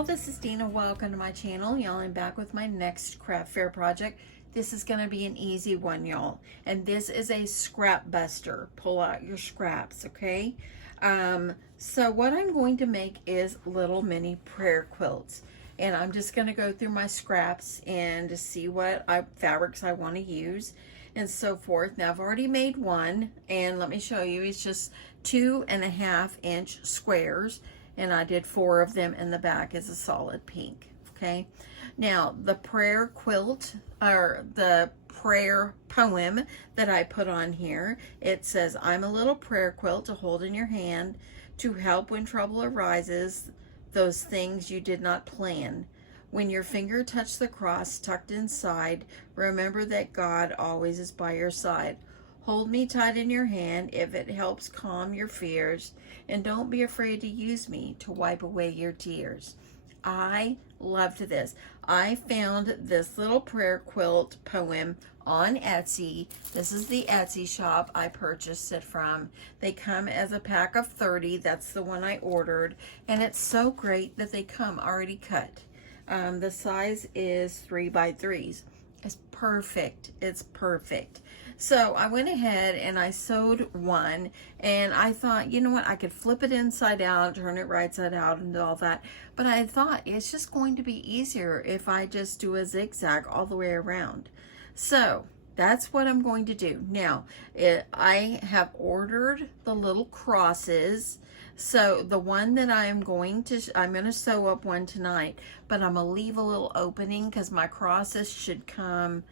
y'all, this is Deanna. Welcome to my channel. Y'all, I'm back with my next craft fair project. This is going to be an easy one, y'all. And this is a scrap buster. Pull out your scraps, okay? So what I'm going to make is little mini prayer quilts. And I'm just going to go through my scraps and to see what fabrics I want to use and so forth. Now, I've already made one, and let me show you. It's just 2.5-inch squares. And I did 4 of them, and the back is a solid pink, okay? Now, the prayer quilt, or the prayer poem that I put on here, it says, I'm a little prayer quilt to hold in your hand to help when trouble arises, those things you did not plan. When your finger touched the cross tucked inside, remember that God always is by your side. Hold me tight in your hand if it helps calm your fears, and don't be afraid to use me to wipe away your tears. I loved this. I found this little prayer quilt poem on Etsy. This is the Etsy shop I purchased it from. They come as a pack of 30. That's the one I ordered, and it's so great that they come already cut. The size is 3 by 3s. It's perfect. It's perfect. So I went ahead and I sewed one, and I thought, you know what, I could flip it inside out, turn it right side out, and all that. But I thought it's just going to be easier if I just do a zigzag all the way around. So that's what I'm going to do. Now, I have ordered the little crosses. So the one that I'm going to sew up one tonight, but I'm going to leave a little opening because my crosses should come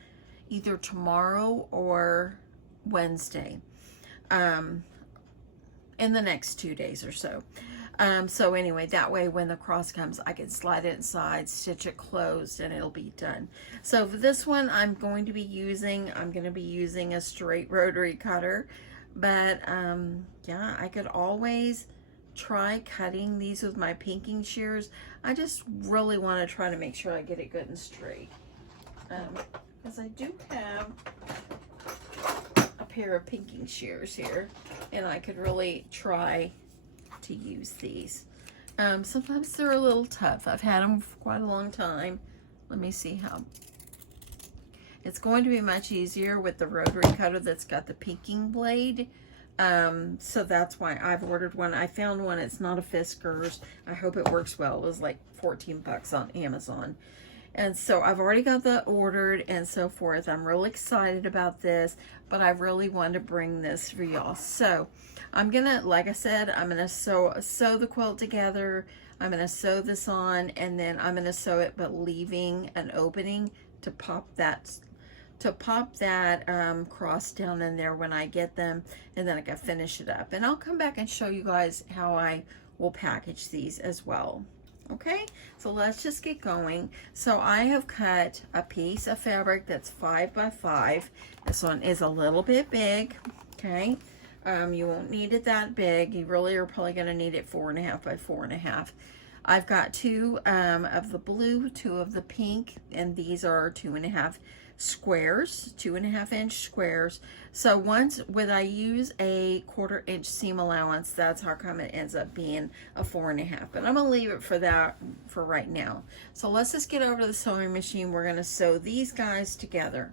either tomorrow or Wednesday, in the next 2 days or so. So anyway, that way when the cross comes, I can slide it inside, stitch it closed, and it'll be done. So for this one, I'm going to be using a straight rotary cutter, but yeah, I could always try cutting these with my pinking shears. I just really want to try to make sure I get it good and straight. Because I do have a pair of pinking shears here, and I could really try to use these. Sometimes they're a little tough. I've had them for quite a long time. Let me see how. It's going to be much easier with the rotary cutter that's got the pinking blade. So that's why I've ordered one. I found one. It's not a Fiskars. I hope it works well. It was like 14 bucks on Amazon. And so I've already got that ordered and so forth. I'm really excited about this, but I really want to bring this for y'all. So I'm gonna, like I said, I'm gonna sew the quilt together. I'm gonna sew this on, and then I'm gonna sew it, but leaving an opening to pop that cross down in there when I get them, and then I can finish it up. And I'll come back and show you guys how I will package these as well. Okay, so let's just get going. So I have cut a piece of fabric that's 5 by 5. This one is a little bit big, okay? You won't need it that big. You really are probably gonna need it 4.5 by 4.5. I've got 2 of the blue, 2 of the pink, and these are 2.5 squares, 2.5-inch squares. So when I use a 1/4-inch seam allowance, that's how come it ends up being a 4.5. But I'm gonna leave it for that for right now. So let's just get over to the sewing machine. We're gonna sew these guys together.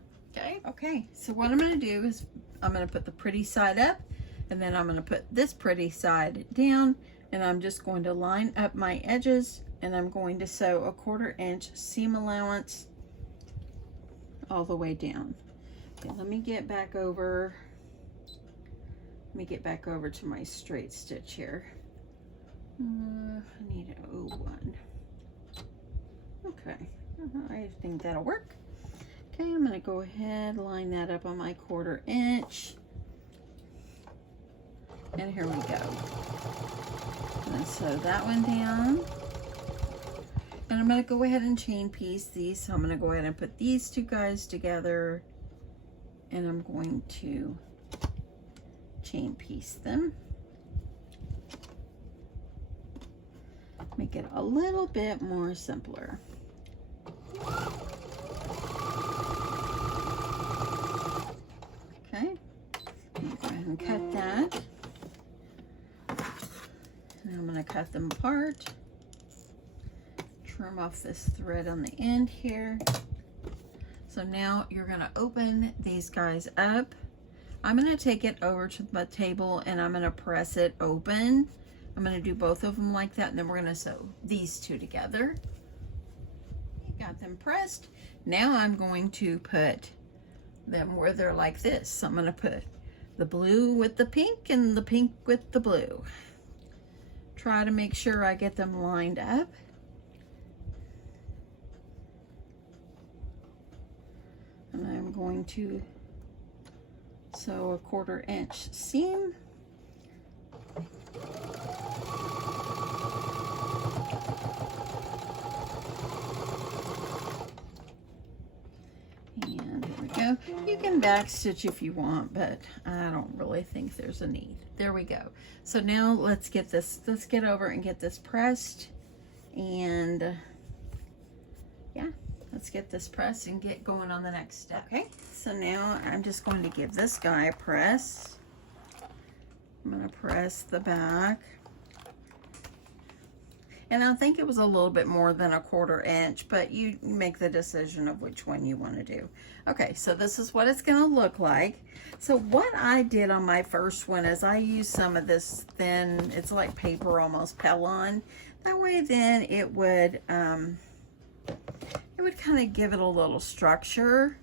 Okay, so what I'm gonna do is I'm gonna put the pretty side up, and then I'm gonna put this pretty side down, and I'm just going to line up my edges, and I'm going to sew a 1/4-inch seam allowance all the way down. Okay, let me get back over to my straight stitch here. I need an 01. Okay, I think that'll work. Okay, I'm gonna go ahead, line that up on my 1/4-inch, and here we go. I'm gonna sew that one down. And I'm going to go ahead and chain piece these. So I'm going to go ahead and put these 2 guys together, and I'm going to chain piece them. Make it a little bit more simpler. Okay, go ahead and cut that. And I'm going to cut them apart. trim off this thread on the end here. So now you're gonna open these guys up. I'm gonna take it over to the table and I'm gonna press it open. I'm gonna do both of them like that, and then we're gonna sew these two together. Got them pressed. Now I'm going to put them where they're like this. So I'm gonna put the blue with the pink and the pink with the blue. Try to make sure I get them lined up. And I'm going to sew a 1/4 inch seam. And there we go. You can back stitch if you want, but I don't really think there's a need. There we go. So now let's get over and get this pressed. And yeah, let's get this pressed and get going on the next step. Okay, so now I'm just going to give this guy a press. I'm going to press the back. And I think it was a little bit more than a 1/4 inch, but you make the decision of which one you want to do. Okay, so this is what it's going to look like. So what I did on my first one is I used some of this thin, it's like paper almost, Pellon. That way then it would kind of give it a little structure.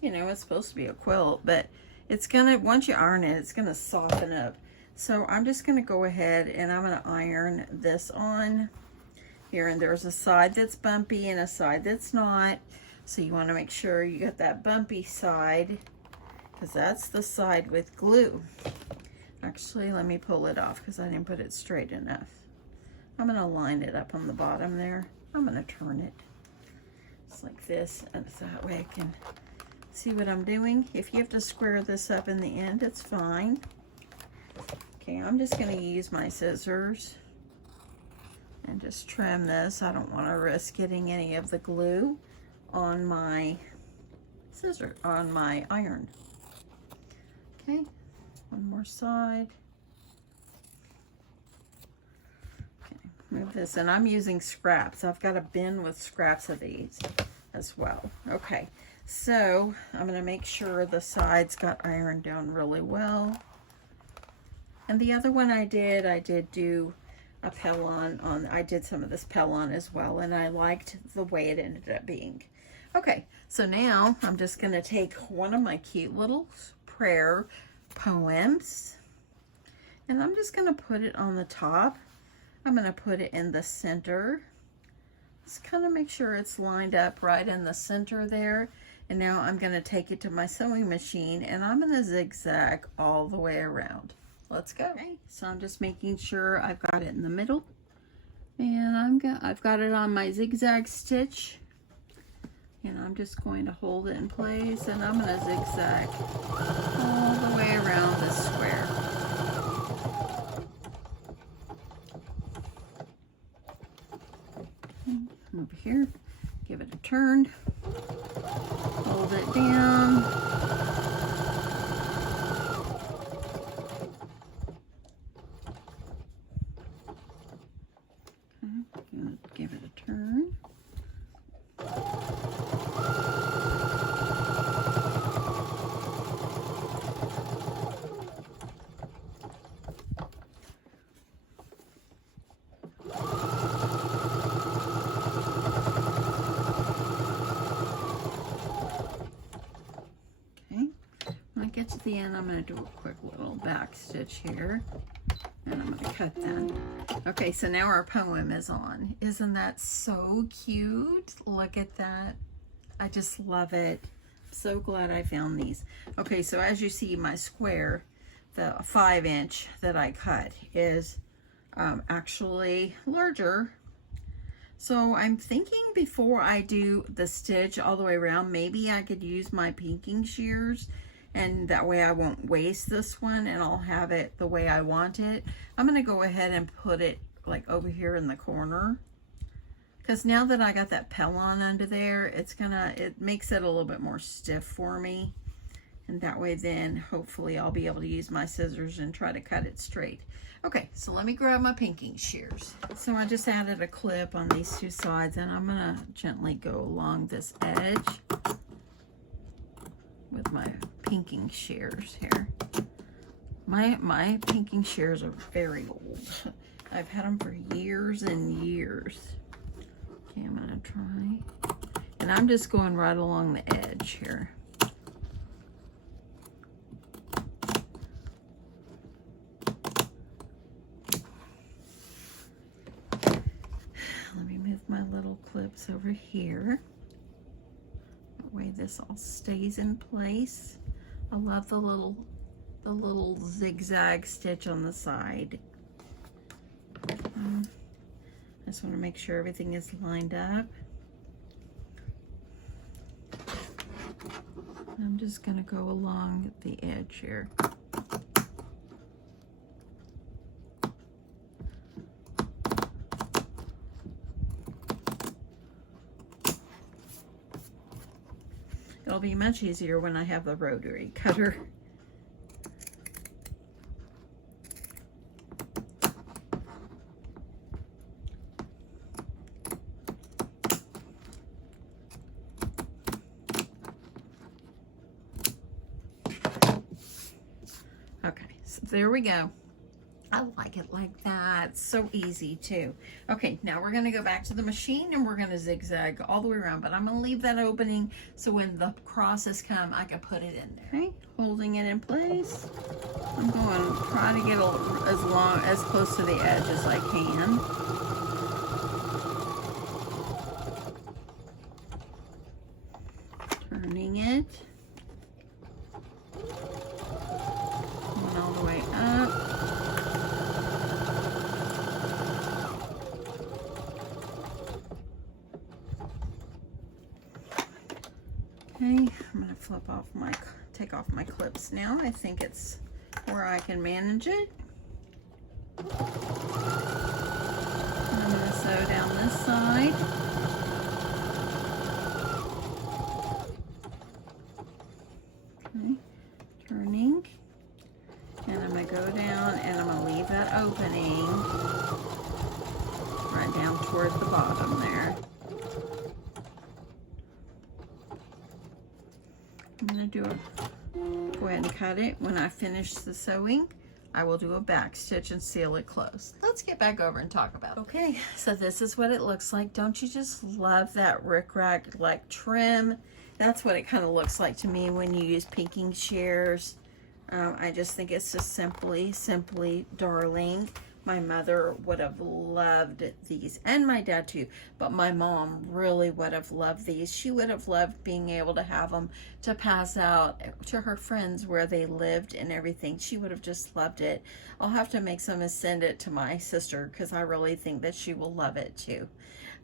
You know, it's supposed to be a quilt, but it's gonna, once you iron it, it's gonna soften up. So I'm just gonna go ahead and I'm gonna iron this on here, and there's a side that's bumpy and a side that's not. So you wanna make sure you got that bumpy side, because that's the side with glue. Actually, let me pull it off because I didn't put it straight enough. I'm gonna line it up on the bottom there. I'm gonna turn it just like this, and so that way I can see what I'm doing. If you have to square this up in the end, it's fine. Okay, I'm just going to use my scissors and just trim this. I don't want to risk getting any of the glue on my iron. Okay, one more side. Okay, move this, and I'm using scraps. I've got a bin with scraps of these as well. Okay, so I'm going to make sure the sides got ironed down really well. And the other one I did do a Pellon on, I did some of this Pellon as well, and I liked the way it ended up being. Okay, so now I'm just gonna take one of my cute little prayer poems, and I'm just gonna put it on the top. I'm gonna put it in the center. Just kind of make sure it's lined up right in the center there. And now I'm gonna take it to my sewing machine, and I'm gonna zigzag all the way around. Let's go. Okay, so I'm just making sure I've got it in the middle, and I've got it on my zigzag stitch, and I'm just going to hold it in place, and I'm going to zigzag all the way around this square. Okay, over here, give it a turn, hold it down. Give it a turn. Okay, when I get to the end, I'm going to do a quick little back stitch here. And I'm going to cut that. Okay, so now our poem is on. Isn't that so cute? Look at that. I just love it. I'm so glad I found these. Okay, so as you see, my square, the 5-inch that I cut is actually larger. So I'm thinking before I do the stitch all the way around, maybe I could use my pinking shears, and that way I won't waste this one, and I'll have it the way I want it. I'm gonna go ahead and put it like over here in the corner, because now that I got that Pellon under there, it makes it a little bit more stiff for me. And that way then hopefully I'll be able to use my scissors and try to cut it straight. Okay, so let me grab my pinking shears. So I just added a clip on these two sides, and I'm gonna gently go along this edge with my pinking shears here. My pinking shears are very old. I've had them for years and years. Okay, I'm gonna try. And I'm just going right along the edge here. Let me move my little clips over here. That way this all stays in place. I love the little zigzag stitch on the side. I just want to make sure everything is lined up. I'm just going to go along the edge here. It'll be much easier when I have the rotary cutter. Okay, so there we go. I like it like that. It's so easy too. Okay, now we're gonna go back to the machine and we're gonna zigzag all the way around, but I'm gonna leave that opening so when the crosses come, I can put it in there. Okay, holding it in place. I'm going to try to get as close to the edge as I can. Turning it. Going all the way up. Okay, I'm going to take off my clips now. I think it's where I can manage it. And I'm going to sew down this side. Okay, turning. And I'm going to go down and I'm going to leave that opening right down toward the bottom there. I'm going to go ahead and cut it. When I finish the sewing, I will do a back stitch and seal it closed. Let's get back over and talk about it. Okay, so this is what it looks like. Don't you just love that rickrack like trim? That's what it kind of looks like to me when you use pinking shears. I just think it's just simply darling. My mother would have loved these, and my dad too, but my mom really would have loved these. She would have loved being able to have them to pass out to her friends where they lived and everything. She would have just loved it. I'll have to make some and send it to my sister because I really think that she will love it too.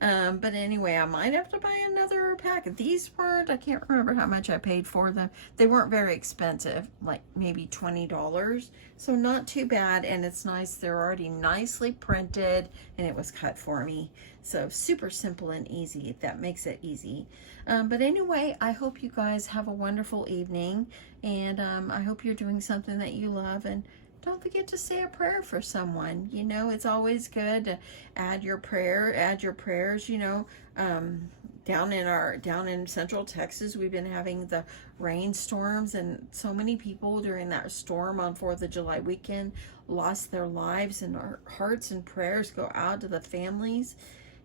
But anyway, I might have to buy another pack. These weren't, I can't remember how much I paid for them. They weren't very expensive, like maybe $20. So not too bad, and it's nice. They're already nicely printed, and it was cut for me. So super simple and easy. That makes it easy. But anyway, I hope you guys have a wonderful evening, and I hope you're doing something that you love, and don't forget to say a prayer for someone. You know, it's always good to add your prayers, you know. Down in Central Texas, we've been having the rainstorms, and so many people during that storm on 4th of July weekend lost their lives, and our hearts and prayers go out to the families.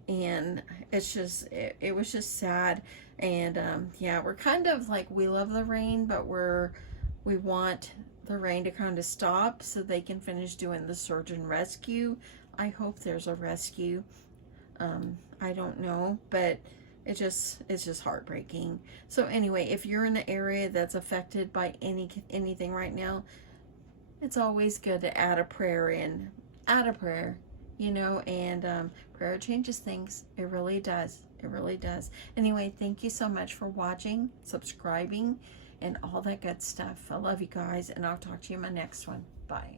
And it's just, it was just sad. And yeah, we're kind of like, we love the rain, but we want the rain to kind of stop so they can finish doing the search and rescue. I hope there's a rescue. I don't know, but it's just heartbreaking. So anyway, if you're in the area that's affected by anything right now, it's always good to add a prayer in. Add a prayer, you know, and prayer changes things. It really does. It really does. Anyway, thank you so much for watching, subscribing, and all that good stuff. I love you guys, and I'll talk to you in my next one. Bye.